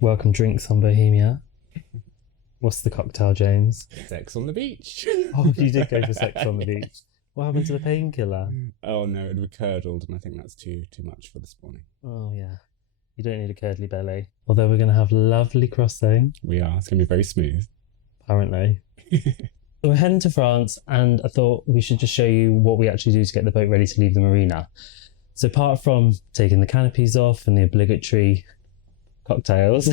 Welcome drinks on Bohemia. What's the cocktail, James? Sex on the beach. Oh, you did go for sex on the beach. What happened to the painkiller? Oh no, it would curdled, and I think that's too much for this morning. Oh yeah. You don't need a curdly belly. Although we're going to have lovely crossing. We are. It's going to be very smooth. Apparently. We're heading to France, and I thought we should just show you what we actually do to get the boat ready to leave the marina. So apart from taking the canopies off and the obligatory cocktails,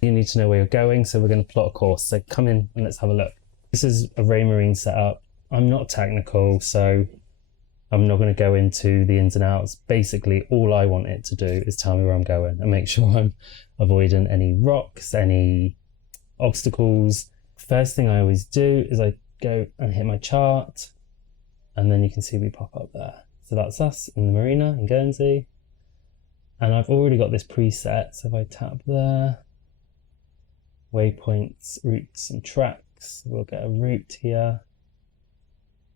you need to know where you're going, so we're going to plot a course. So come in and let's have a look. This is a Ray Marine setup. I'm not technical, so I'm not going to go into the ins and outs. Basically, all I want it to do is tell me where I'm going and make sure I'm avoiding any rocks, any obstacles. First thing I always do is I go and hit my chart, and then you can see we pop up there. So that's us in the marina in Guernsey. And I've already got this preset, so if I tap there, waypoints, routes and tracks, we'll get a route here.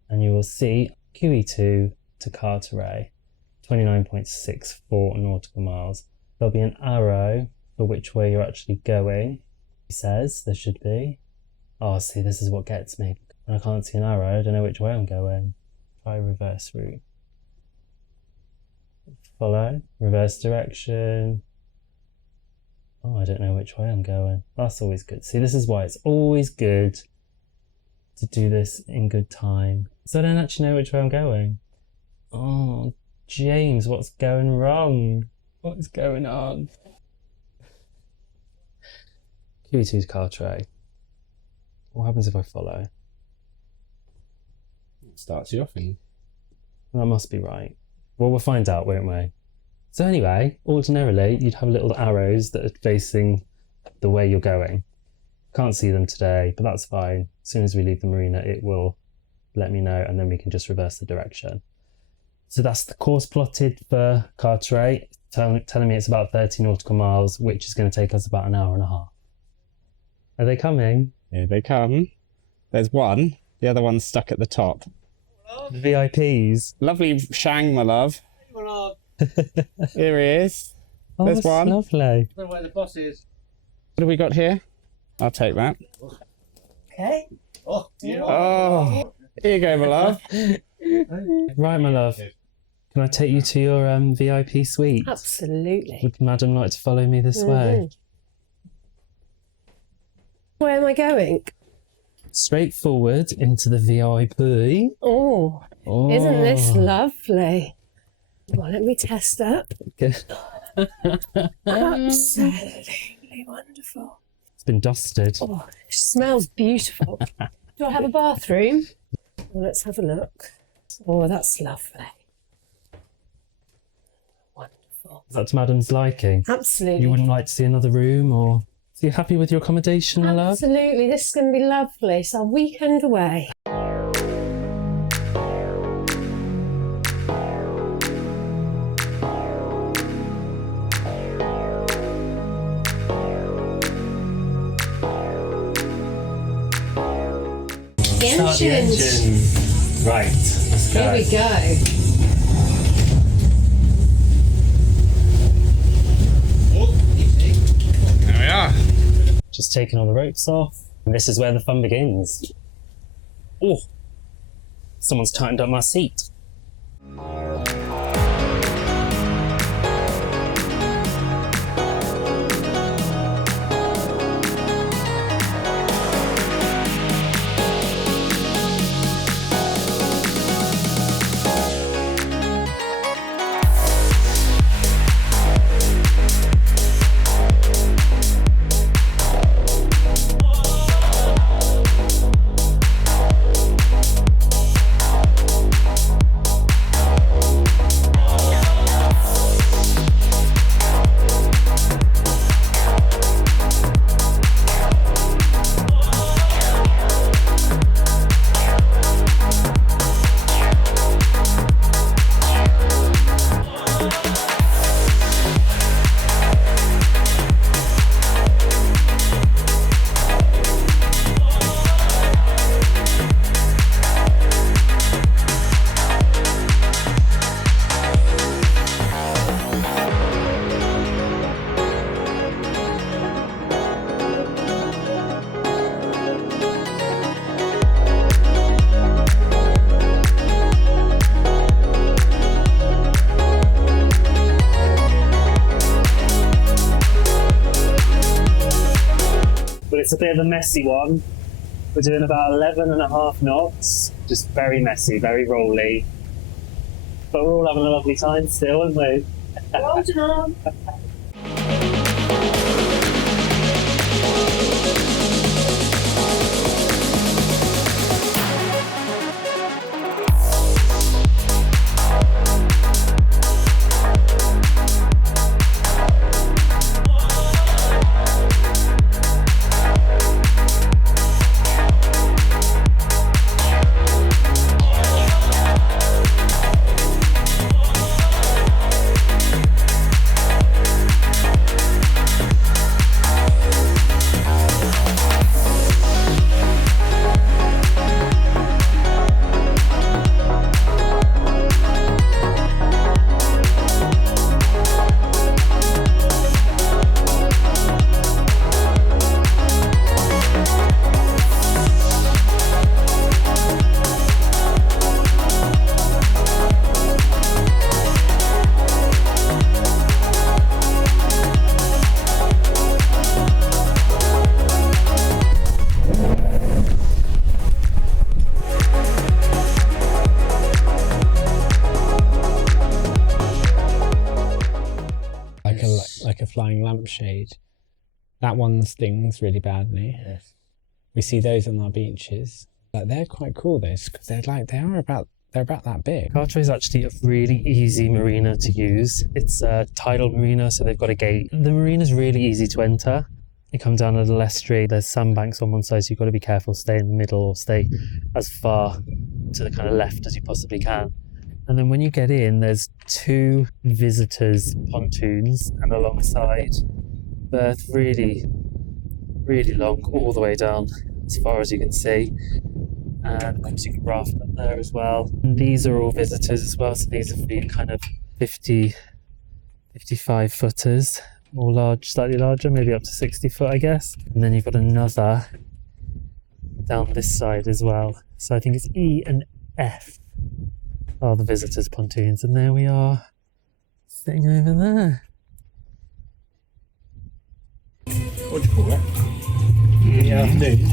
And you will see QE2 to Carteret, 29.64 nautical miles. There'll be an arrow for which way you're actually going. He says there should be. Oh, see, this is what gets me. I can't see an arrow, I don't know which way I'm going. Try reverse route. Follow, reverse direction. Oh, I don't know which way I'm going. That's always good. See, this is why it's always good to do this in good time. So I don't actually know which way I'm going. Oh, James, what's going wrong? What is going on? QE2's Carteret. What happens if I follow? It starts you off in. That must be right. Well, we'll find out, won't we? So anyway, ordinarily, you'd have little arrows that are facing the way you're going. Can't see them today, but that's fine. As soon as we leave the marina, it will let me know, and then we can just reverse the direction. So that's the course plotted for Carteret, telling me it's about 30 nautical miles, which is going to take us about an hour and a half. Are they coming? Here they come. There's one. The other one's stuck at the top. VIPs. Lovely Shang, my love. Here he is. Oh, There's that's one. Lovely. I don't know where the boss is. What have we got here? I'll take that. Okay. Oh, yeah. Oh, here you go, my love. Right, my love. Can I take you to your VIP suite? Absolutely. Would Madam like to follow me this way? Where am I going? Straight forward into the VIP. Oh, Oh. isn't this lovely? Well, let me test that. Absolutely wonderful. It's been dusted. Oh, it smells beautiful. Do I have a bathroom? Well, let's have a look. Oh, that's lovely. Wonderful. Is that to Madam's liking? Absolutely. You wouldn't like to see another room, or... Are you happy with your accommodation, my love? Absolutely. This is going to be lovely. It's our weekend away. Start the engine. Right, let's go. Here we go. There we are. Just taking all the ropes off. And this is where the fun begins. Oh, someone's tightened up my seat. It's a bit of a messy one. We're doing about 11.5 knots. Just very messy, very rolly. But we're all having a lovely time still, aren't we? Well done. Like a flying lampshade. That one stings really badly. Yes. We see those on our beaches. Like, they're quite cool, those, because they're about that big. Carteret is actually a really easy marina to use. It's a tidal marina, so they've got a gate. The marina's really easy to enter. You come down a little estuary, there's sandbanks on one side, so you've got to be careful, stay in the middle or stay as far to the kind of left as you possibly can. And then when you get in, there's 2 visitors' pontoons, and alongside, berth really, really long, all the way down as far as you can see. And of course you can raft up there as well. And these are all visitors as well, so these are for your kind of 50, 55 footers, or large, slightly larger, maybe up to 60 foot, I guess. And then you've got another down this side as well. So I think it's E and F are the visitors' pontoons, and there we are, sitting over there. What do you call it? Yeah, afternoon.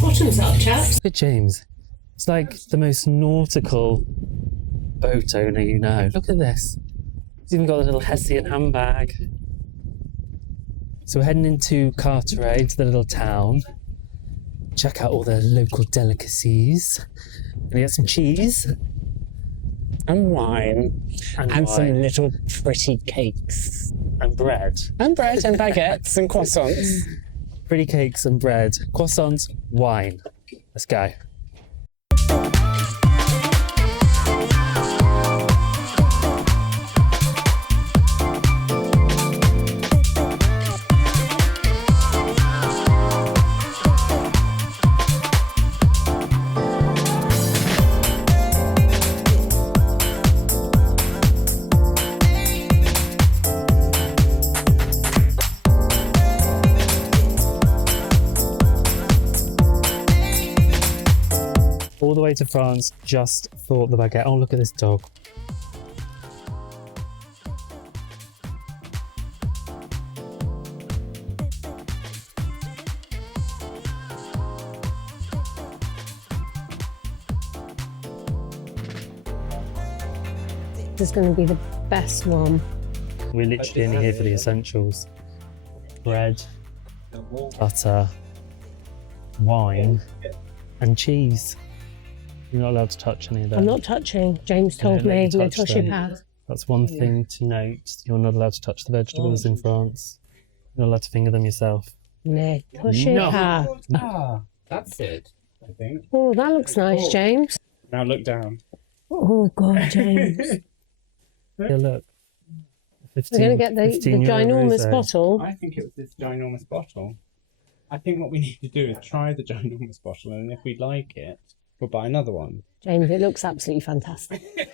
Bottoms up, chaps. Look at James. It's like the most nautical boat owner you know. Look at this. He's even got a little Hessian handbag. So we're heading into Carteret, to the little town. Check out all the local delicacies. Gonna get some cheese. And wine. And Some wine. little pretty cakes. And bread. And bread and baguettes and croissants. Pretty cakes and bread. Croissants, wine. Let's go. All the way to France just for the baguette. Oh, look at this dog. This is going to be the best one. We're literally only here for the essentials. Bread, butter, wine, and cheese. You're not allowed to touch any of that. I'm not touching. James told No, me, let you no touch touch your them. pad. That's one thing to note. You're not allowed to touch the vegetables in France. You're not allowed to finger them yourself. No, touch your pad. Ah, that's it, I think. Oh, that looks nice, James. Now look down. Oh, God, James. Yeah, look. We're going to get the 15 euro ginormous rosé. bottle. I think it was this ginormous bottle. I think what we need to do is try the ginormous bottle, and if we like it, we'll buy another one. James, it looks absolutely fantastic. Get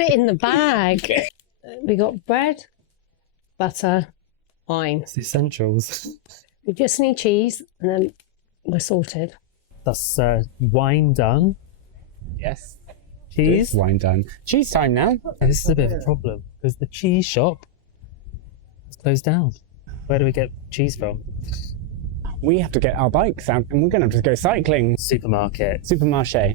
it in the bag. We got bread, butter, wine. It's the essentials. We just need cheese, and then we're sorted. That's wine done. Yes. Cheese. Wine done. Cheese time now. This is a bit of a problem because the cheese shop It's closed down. Where do we get cheese from? We have to get our bikes out and we're going to have to go cycling. Supermarket. Supermarché.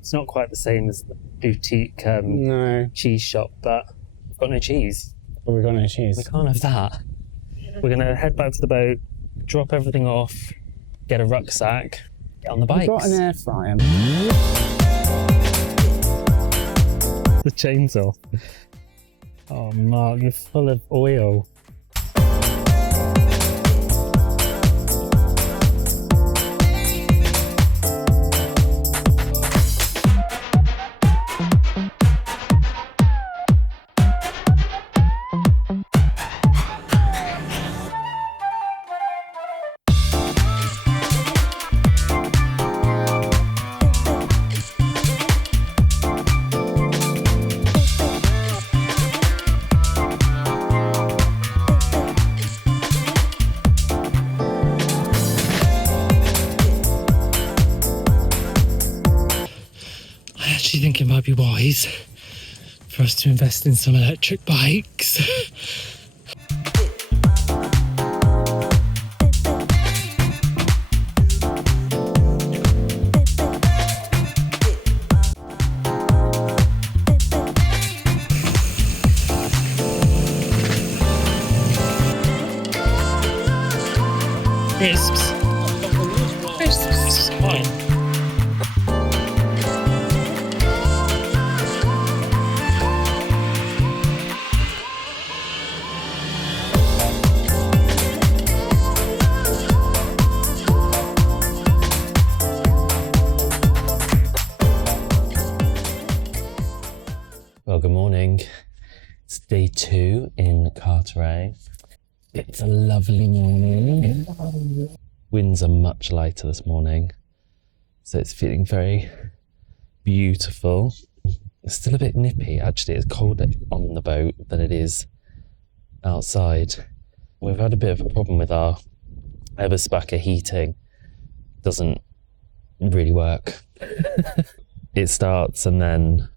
It's not quite the same as the boutique No. cheese shop, but we've got no cheese. But we've got no cheese. We can't have that. We're going to head back to the boat, drop everything off, get a rucksack, get on the bikes. We've got an air fryer. The chainsaw. Oh, Mark, you're full of oil. I actually think it might be wise for us to invest in some electric bikes. Crisps. Crisps. Fine. Well, good morning. It's day 2 in Carteret. It's a lovely morning. Winds are much lighter this morning, so it's feeling very beautiful. It's still a bit nippy, actually. It's colder on the boat than it is outside. We've had a bit of a problem with our Eberspacher heating. Doesn't really work. It starts and then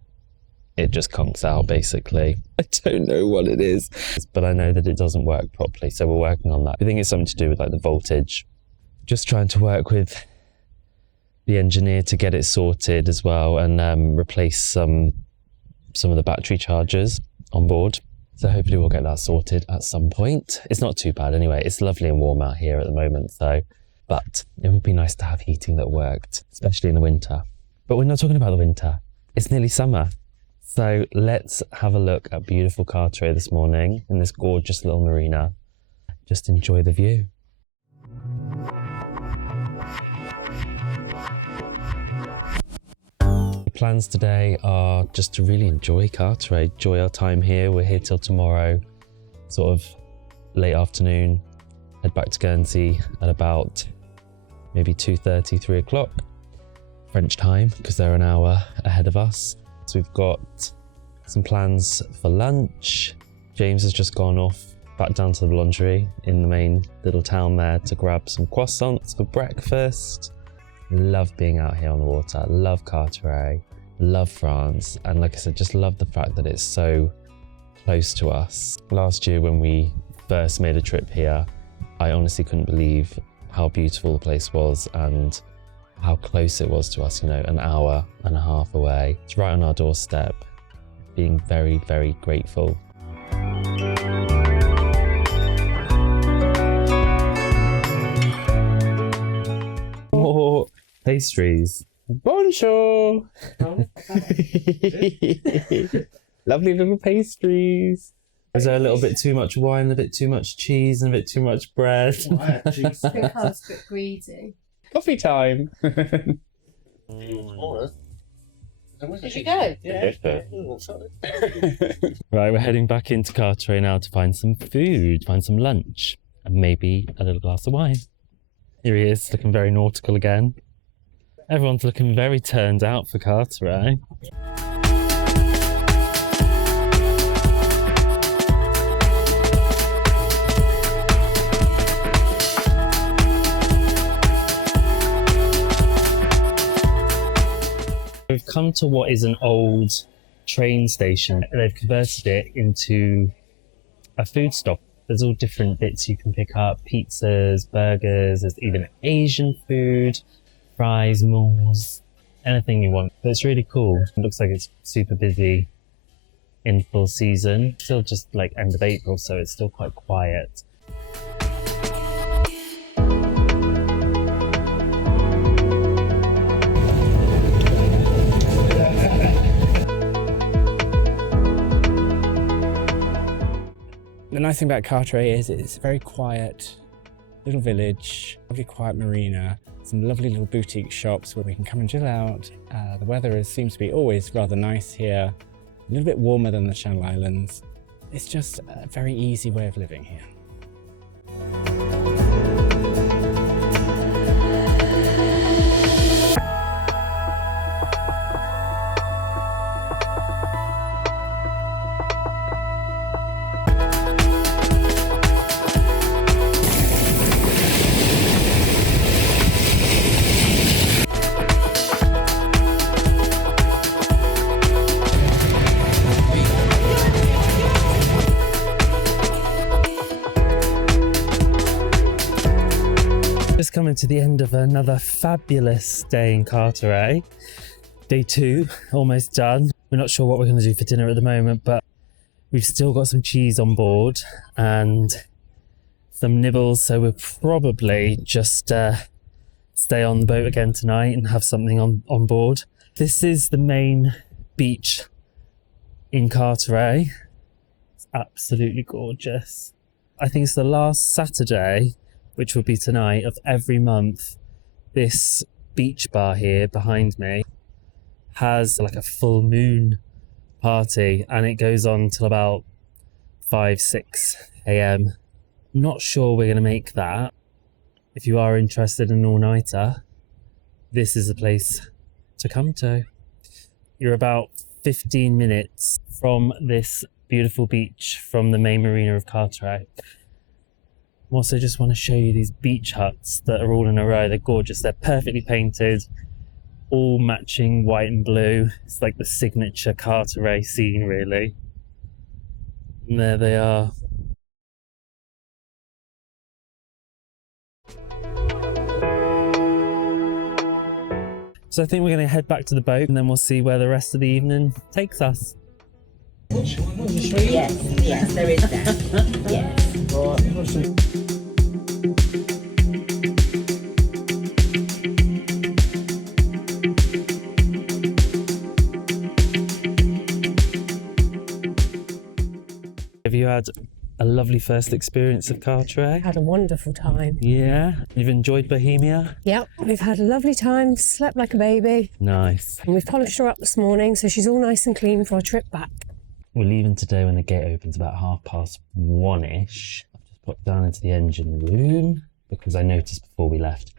it just conks out, basically. I don't know what it is, but I know that it doesn't work properly, so we're working on that. I think it's something to do with like the voltage. Just trying to work with the engineer to get it sorted as well, and replace some of the battery chargers on board. So hopefully we'll get that sorted at some point. It's not too bad anyway. It's lovely and warm out here at the moment, so, but it would be nice to have heating that worked, especially in the winter. But we're not talking about the winter. It's nearly summer. So let's have a look at beautiful Carteret this morning in this gorgeous little marina. Just enjoy the view. The plans today are just to really enjoy Carteret, enjoy our time here. We're here till tomorrow, sort of late afternoon. Head back to Guernsey at about maybe 2:30, 3 o'clock French time, because they're an hour ahead of us. So we've got some plans for lunch. James has just gone off back down to the boulangerie in the main little town there to grab some croissants for breakfast. Love being out here on the water, love Carteret, love France, and like I said, just love the fact that it's so close to us. Last year when we first made a trip here, I honestly couldn't believe how beautiful the place was and how close it was to us, you know, an hour and a half away. It's right on our doorstep. Being very, very grateful. More pastries. Bonjour! Lovely little pastries. Is there a little bit too much wine, a bit too much cheese, and a bit too much bread? Because a bit greedy. Coffee time. Should we go? Yeah. Right, we're heading back into Carteret now to find some food, find some lunch, and maybe a little glass of wine. Here he is, looking very nautical again. Everyone's looking very turned out for Carteret. We've come to what is an old train station. They've converted it into a food stop. There's all different bits you can pick up, pizzas, burgers, there's even Asian food, fries, malls, anything you want. But it's really cool. It looks like it's super busy in full season. Still just like end of April, so it's still quite quiet. The nice thing about Carteret is it's a very quiet little village, lovely quiet marina, some lovely little boutique shops where we can come and chill out. The weather seems to be always rather nice here, a little bit warmer than the Channel Islands. It's just a very easy way of living here. Just coming to the end of another fabulous day in Carteret. Day 2, almost done. We're not sure what we're going to do for dinner at the moment, but we've still got some cheese on board and some nibbles, so we'll probably just stay on the boat again tonight and have something on board. This is the main beach in Carteret. It's absolutely gorgeous. I think it's the last Saturday, which will be tonight, of every month. This beach bar here behind me has like a full moon party, and it goes on till about 5-6 a.m. Not sure we're going to make that. If you are interested in an all-nighter, this is a place to come to. You're about 15 minutes from this beautiful beach from the main marina of Carteret. I also just want to show you these beach huts that are all in a row. They're gorgeous. They're perfectly painted, all matching white and blue. It's like the signature Carteret scene, really. And there they are. So I think we're going to head back to the boat and then we'll see where the rest of the evening takes us. Yes, there is that. Yes. Have you had a lovely first experience of Carteret? Had a wonderful time. Yeah? You've enjoyed Bohemia? Yep, we've had a lovely time, slept like a baby, Nice. and we've polished her up this morning, so she's all nice and clean for our trip back. We're leaving today when the gate opens about 1:30ish. I've just popped down into the engine room because I noticed before we left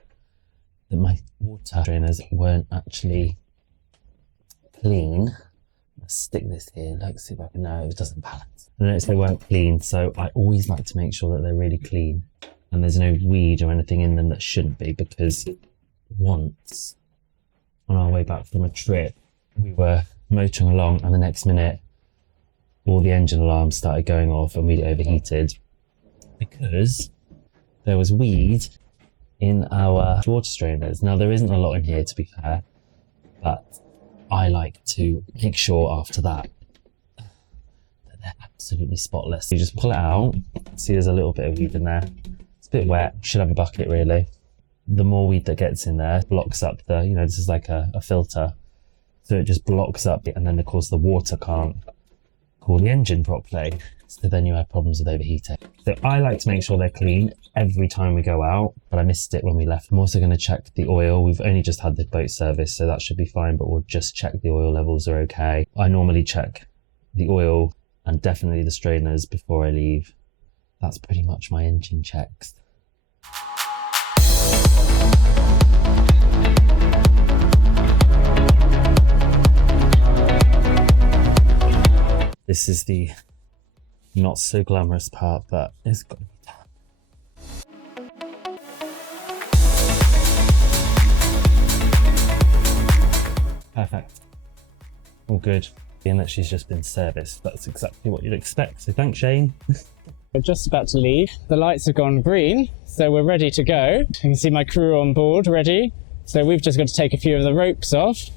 that my water drainers weren't actually clean. Let's stick this here. Let's see if I can. No, it doesn't balance. I noticed they weren't clean, so I always like to make sure that they're really clean and there's no weed or anything in them that shouldn't be, because once on our way back from a trip we were motoring along and the next minute all the engine alarms started going off and we overheated because there was weed in our water strainers. Now, there isn't a lot in here, to be fair, but I like to make sure after that they're absolutely spotless. You just pull it out, see there's a little bit of weed in there. It's a bit wet, should have a bucket really. The more weed that gets in there blocks up the, this is like a filter. So it just blocks up, and then of course the water can't cool the engine properly. So then you have problems with overheating. So I like to make sure they're clean every time we go out, but I missed it when we left. I'm also going to check the oil. We've only just had the boat service, so that should be fine, but we'll just check the oil levels are okay. I normally check the oil and definitely the strainers before I leave. That's pretty much my engine checks. This is the not so glamorous part, but it's got to be done. Perfect. All good. Being that she's just been serviced, that's exactly what you'd expect. So thanks, Shane. We're just about to leave. The lights have gone green, so we're ready to go. You can see my crew on board ready. So we've just got to take a few of the ropes off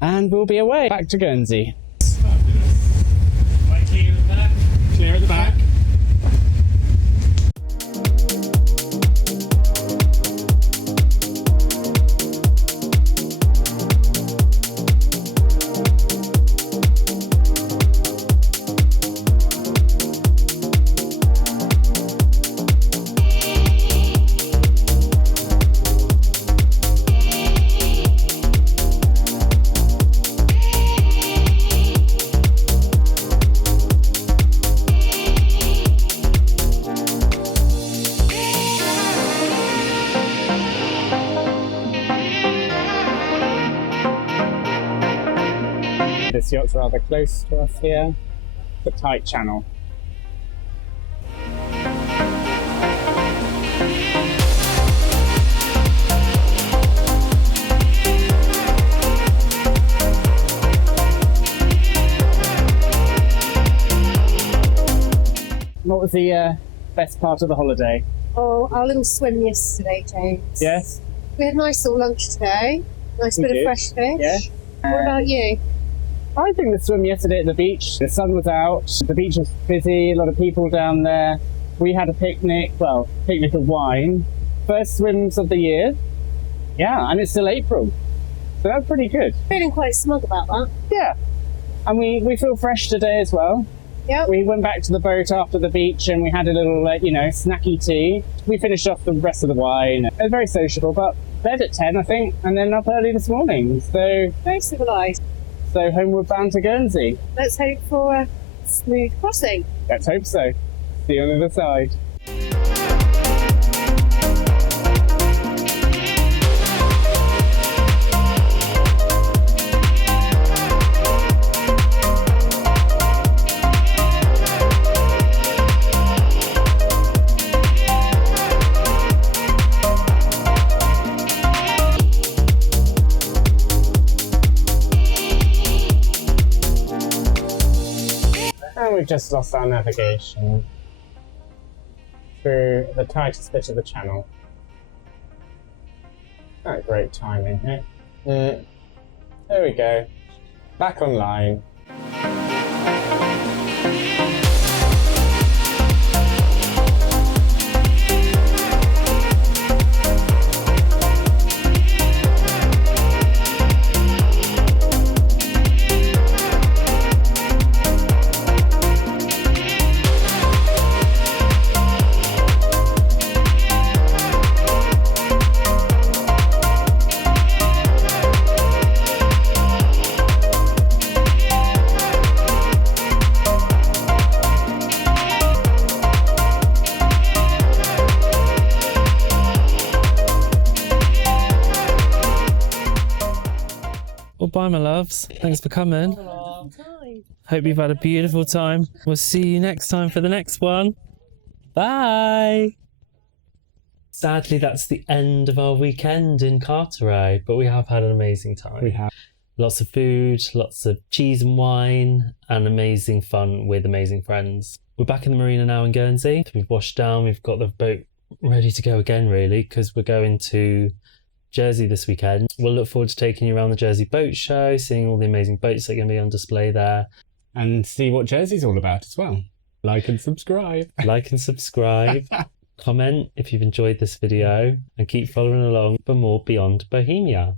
and we'll be away back to Guernsey. Clear at the back. Clear at the back. This yacht's rather close to us here. It's a tight channel. What was the best part of the holiday? Oh, our little swim yesterday, James. Yes? We had a nice little lunch today. Nice We bit did. of fresh fish. Yeah. What about you? I think the swim yesterday at the beach, the sun was out, the beach was busy, a lot of people down there. We had a picnic, well, picnic of wine. First swims of the year. Yeah, and it's still April. So that's pretty good. Feeling quite smug about that. Yeah. And we feel fresh today as well. Yep. We went back to the boat after the beach and we had a little, snacky tea. We finished off the rest of the wine. It was very sociable, but bed at 10, I think, and then up early this morning. So Very civilised. homeward bound to Guernsey. Let's hope for a smooth crossing. Let's hope so. See you on the other side. And we've just lost our navigation through the tightest bit of the channel. Oh, great timing here. There we go. Back online. Well, bye, my loves. Thanks for coming. Hope you've had a beautiful time. We'll see you next time for the next one. Bye. Sadly, that's the end of our weekend in Carteret, but we have had an amazing time. We have. Lots of food, lots of cheese and wine, and amazing fun with amazing friends. We're back in the marina now in Guernsey. We've washed down, we've got the boat ready to go again, really, because we're going to Jersey this weekend. We'll look forward to taking you around the Jersey Boat Show, seeing all the amazing boats that are going to be on display there. And see what Jersey's all about as well. Like and subscribe. Like and subscribe. Comment if you've enjoyed this video, and keep following along for more Beyond Bohemia.